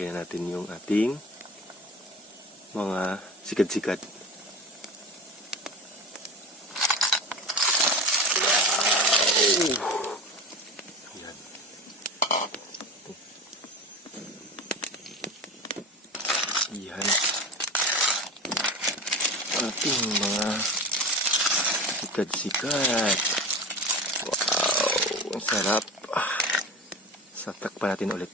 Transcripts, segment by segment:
Lagyan natin yung ating mga sikat-sikat. Yan. Yan. Ating mga sikat-sikat. Wow, ang sarap. Satak pa natin ulit.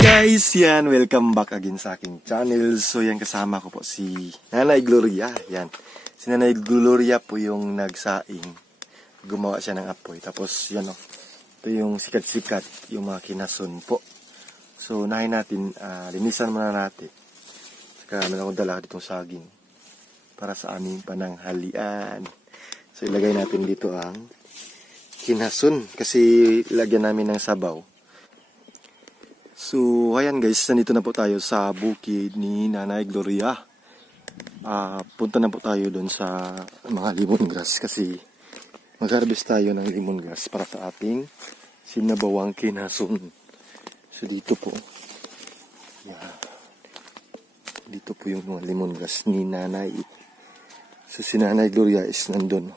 Guys, yan, welcome back again sa aking channel. So yan, kasama ko po si Nanay Gloria. Yan, si Nanay Gloria po yung nagsaing. Gumawa siya ng apoy. Tapos yan o, ito yung sikat-sikat, yung mga kinason po. So unahin natin, linisan muna natin. Saka meron akong dala ditong saging para sa aming pananghalian. So ilagay natin dito ang kinason kasi lagyan namin ng sabaw. So, ayan guys, nandito na po tayo sa bukid ni Nanay Gloria. Punta na po tayo doon sa mga lemongrass kasi mag-harvest tayo ng lemongrass para sa ating sinabawang kinason. So, dito po. Yan. Dito po yung mga lemongrass ni Nanay. So, si Nanay Gloria is nandun.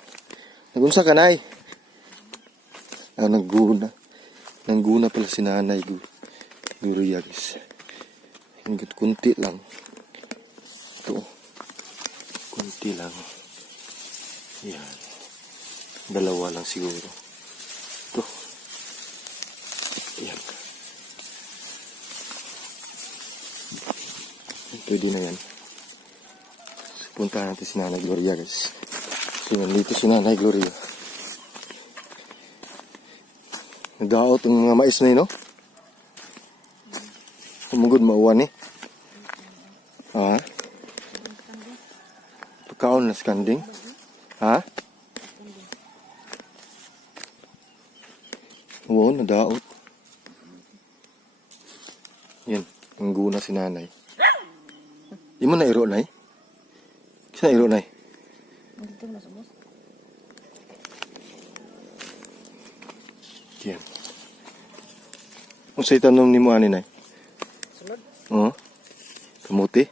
Nagunsa ka, Nay? Nangguna. Nangguna pala si Nanay Gloria guys. Hinggat kunti lang. Ito. Kunti lang. Yan. Dalawa lang siguro. Ito. Yan. Pwede na yan. So, puntahan natin si Nanay Gloria guys. So nandito si Nanay Gloria. Nagdaot ang mga mais na yun, no? Kumugod mauwan eh. Ha? Pagkaon na skanding. Ha? Oo, nadaot. Yan, ang guna si Nanay. Di mo na iro, Nay? Kasi na iro, Nay? Yan. Kung sa'y tanong ni mo, ani, Nay? Oo. Kamuti?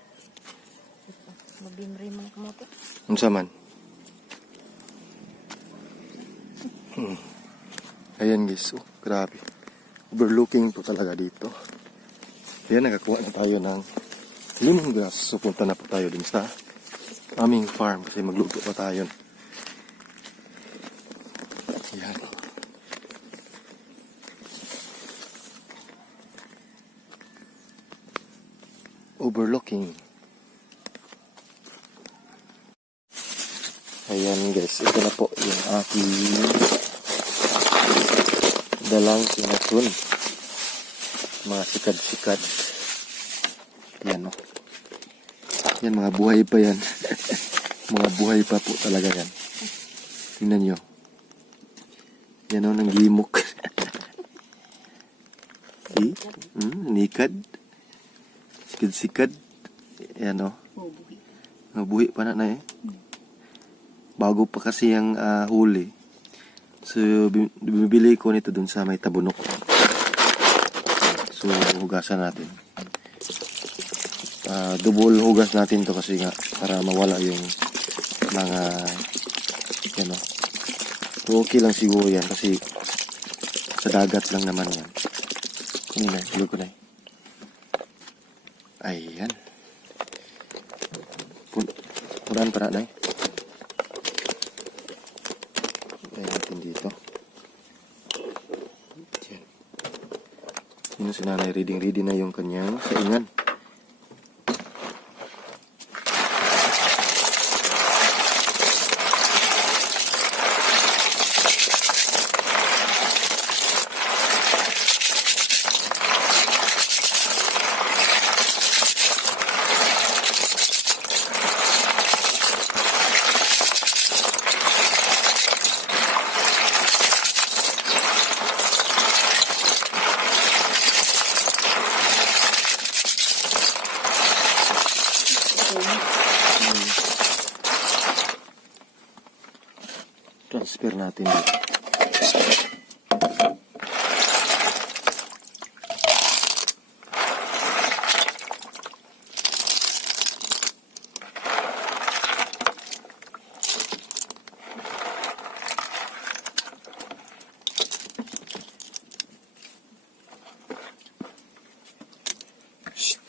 Mabimri man kamuti. Unsa man? Ayan guys, oh, grabe. Overlooking po talaga dito. Ayan, nakakuha na tayo ng lemongrass. So punta na po tayo din sa aming farm kasi magluto pa tayo. Ayan. Overlooking. Ayan guys, ito na po yung aking dalang kinason. Mga sikad-sikad. Yan o. Yan, mga buhay pa yan. Mga buhay pa po talaga yan. Tingnan nyo. Yan o, nanggimok. See? Nikad. Sikad-sikad. Yan o. Mabuhi pa na eh. Bago pa kasi yung huli. So, bibili ko nito dun sa may tabunok. So, hugasan natin. Double hugas natin to kasi nga para mawala yung mga yan o. So, okay lang siguro yan kasi sa dagat lang naman yan. Hindi na, tuloy ko na eh. Ayan. Punan para na eh. Ayan natin dito. Ayan. Yun si Nanay, ready na yung kanyang saingan. natin dito.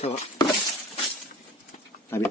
Ito. Tabi.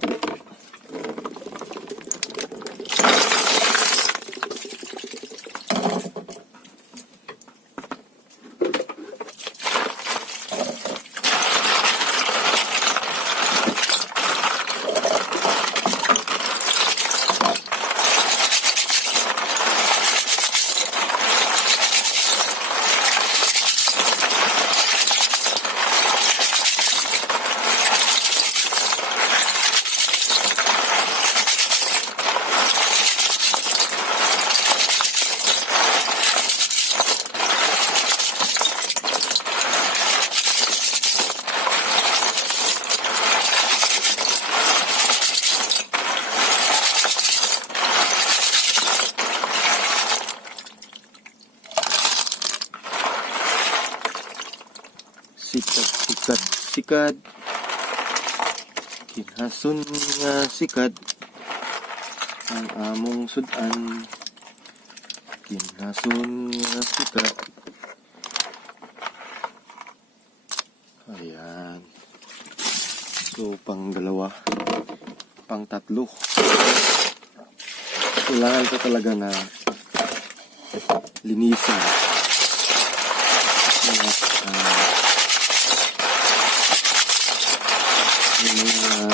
Sikad kinhason nga sikad ang among sudan, kinhason nga sikad. Ayan, so pang dalawa, pang tatlo, kailangan ko talaga na linisan yung mga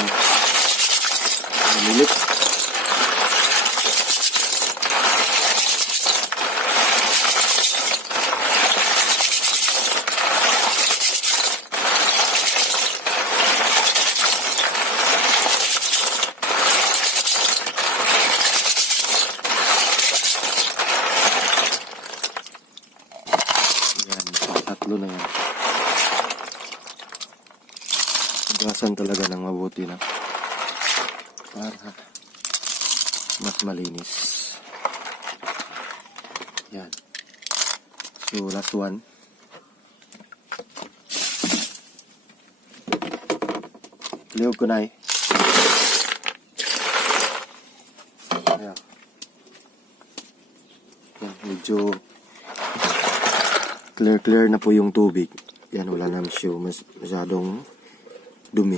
milit. Yan, tatlo na yan. Hugasan talaga ng mabuti na para mas malinis. Yan. So last one. Liog ko na eh. Ayan. Yan, medyo clear na po yung tubig. Yan, wala naman siya masyadong dumi.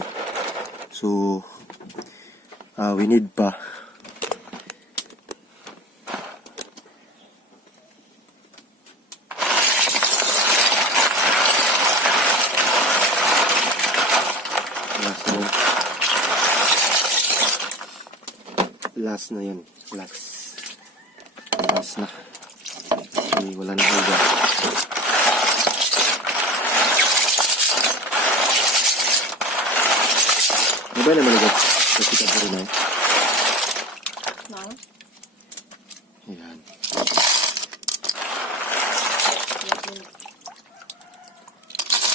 So we need pa last na yun. Last na kasi wala na huga. Diba naman agad kasi ka rin na ayan.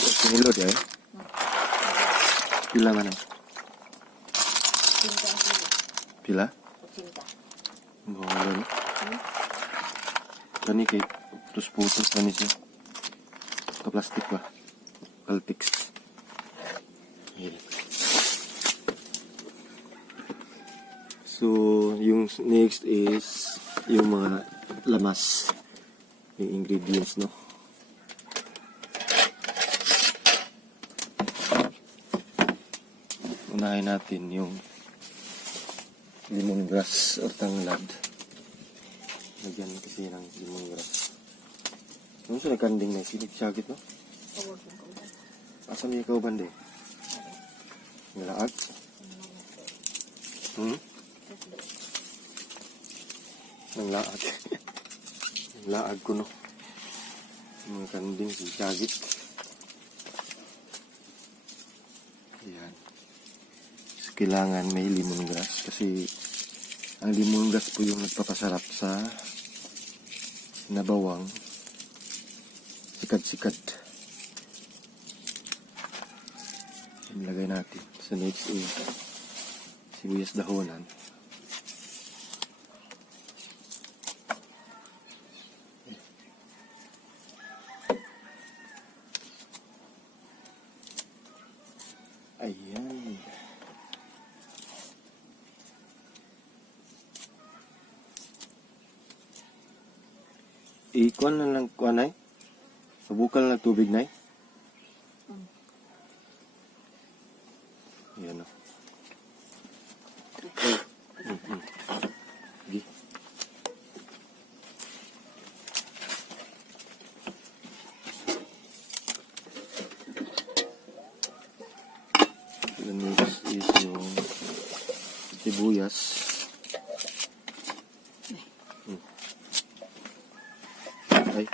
Sinilod eh. Pila man eh. Pila? Bawalan. Kani kay putus-putus kani siya. Ka-plastic ba? Caltex. Yeah. So, yung next is yung mga lamas. Yung ingredients, no? Unahin natin yung lemongrass or tanglad. Lagyan kasi ng lemongrass. Ano siya nagkanding na silig syagit, no? Asa may ikaw bande? Nilaag? Nanglaag. Nanglaag ko, no? Mga kanding si syagit. Ayan. So, kailangan may lemongrass kasi ang lemongrass po yung nagpapasarap sa nabawang sikat-sikat. Ilagay natin. So next is sibuyas dahonan. Ayan. Ikuan na lang kuan ay. Subukan lang tubig nay. Ayan o. Sige. Next is yung sibuyas. Ay.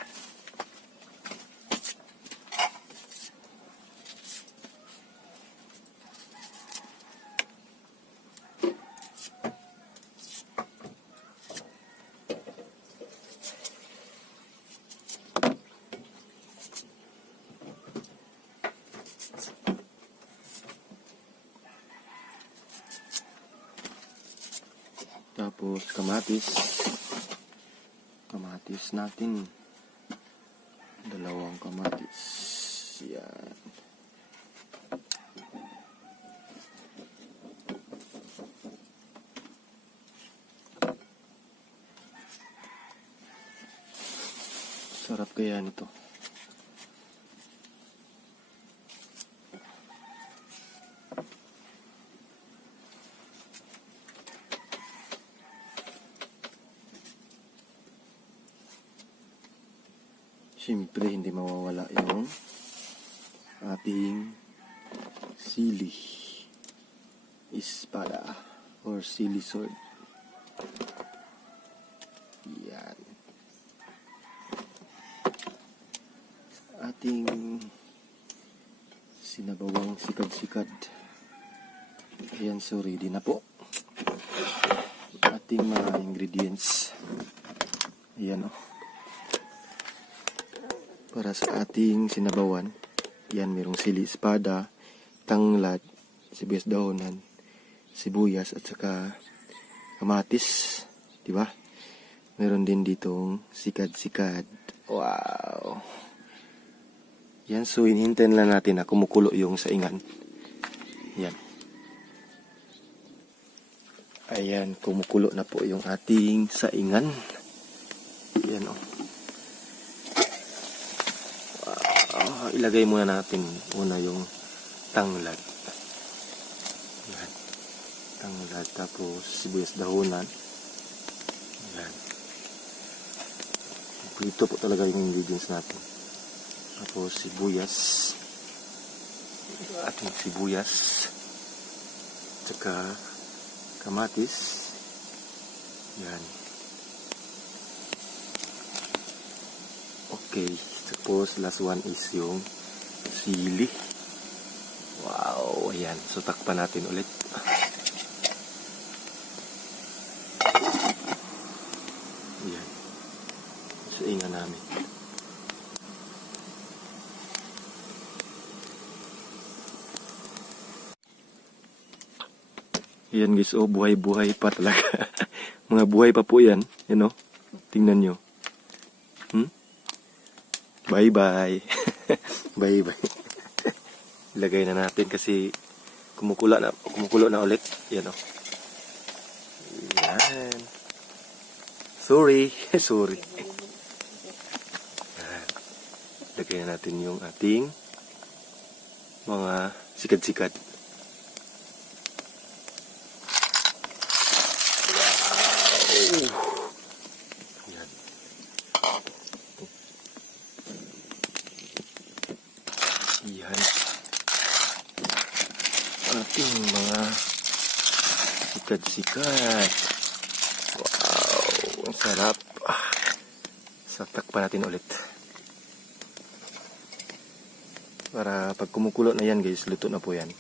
Tapos kamatis. Kamatis natin. Dalawang kamatis. Yan. Sarap kaya nito. Siyempre, hindi mawawala yung ating sili espada or sili sword. Yan. Ating sinabawang sikad-sikad. Ayan, so ready na po. Ating mga ingredients. Ayan o. Para sa ating sinabawan, yan, mayroong sili espada, tanglad, sibuyas dahonan, sibuyas at saka kamatis, di ba? Meron din ditong sikad-sikad. Wow. Yan, so hinhintayin lang natin na kumukulo yung saingan. Yan. Ayan, kumukulo na po yung ating saingan. Yan o. Ilagay muna natin una yung tanglad. Yan. Tanglad, tapos sibuyas dahonan. Yan. Kompleto po talaga yung ingredients natin. Tapos sibuyas. Ating sibuyas. Tsaka kamatis. Yan. Okay. Tapos last one is yung sili. Wow, ayan. So takpan natin ulit. Ayan. So inga namin. Ayan guys, oh, buhay-buhay pa talaga. Mga buhay pa po yan. Yan o. Tingnan nyo. Bye-bye. Bye-bye. Ilagay na natin kasi kumukulo na ulit. Yan o. Yan. Sorry. Sorry. Yan. Ilagay na natin yung ating mga sikad-sikad. Wow. Yan. Ating mga sikad-sikad. Wow, ang sarap. Satak pa natin ulit. Para pag kumukulo na yan guys, luto na po yan.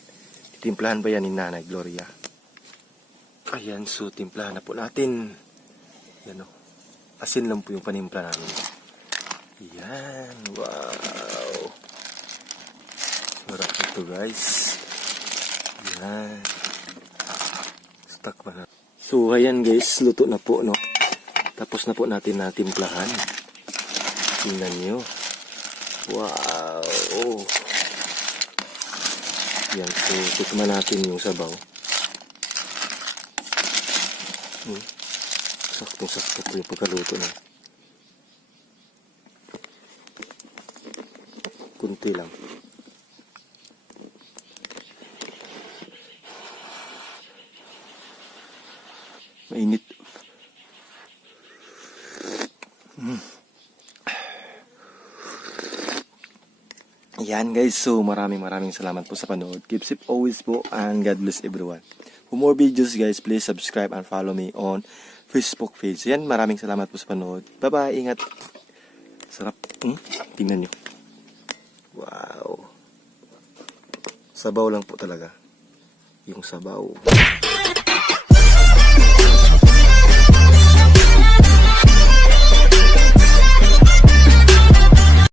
Timplahan pa yan ni Nanay Gloria. Ayan, so timplahan na po natin. Yan o. Asin lang po yung panimpla namin. Yan, wow. Sarap ito guys. Yan. Stuck pa na. So ayan guys, luto na po no. Tapos na po natin na timplahan. Tingnan nyo. Wow. Oh. Yan, so tikman natin yung sabaw. Saktong-sakto po yung pagkaluto na. Kunti lang. Mainit. Yan guys, so maraming salamat po sa panood. Keep safe always po and God bless everyone. For more videos guys, please subscribe and follow me on Facebook page. Yan, maraming salamat po sa panood. Bye bye, ingat. Sarap. Tingnan nyo. Wow. Sabaw lang po talaga. Yung sabaw.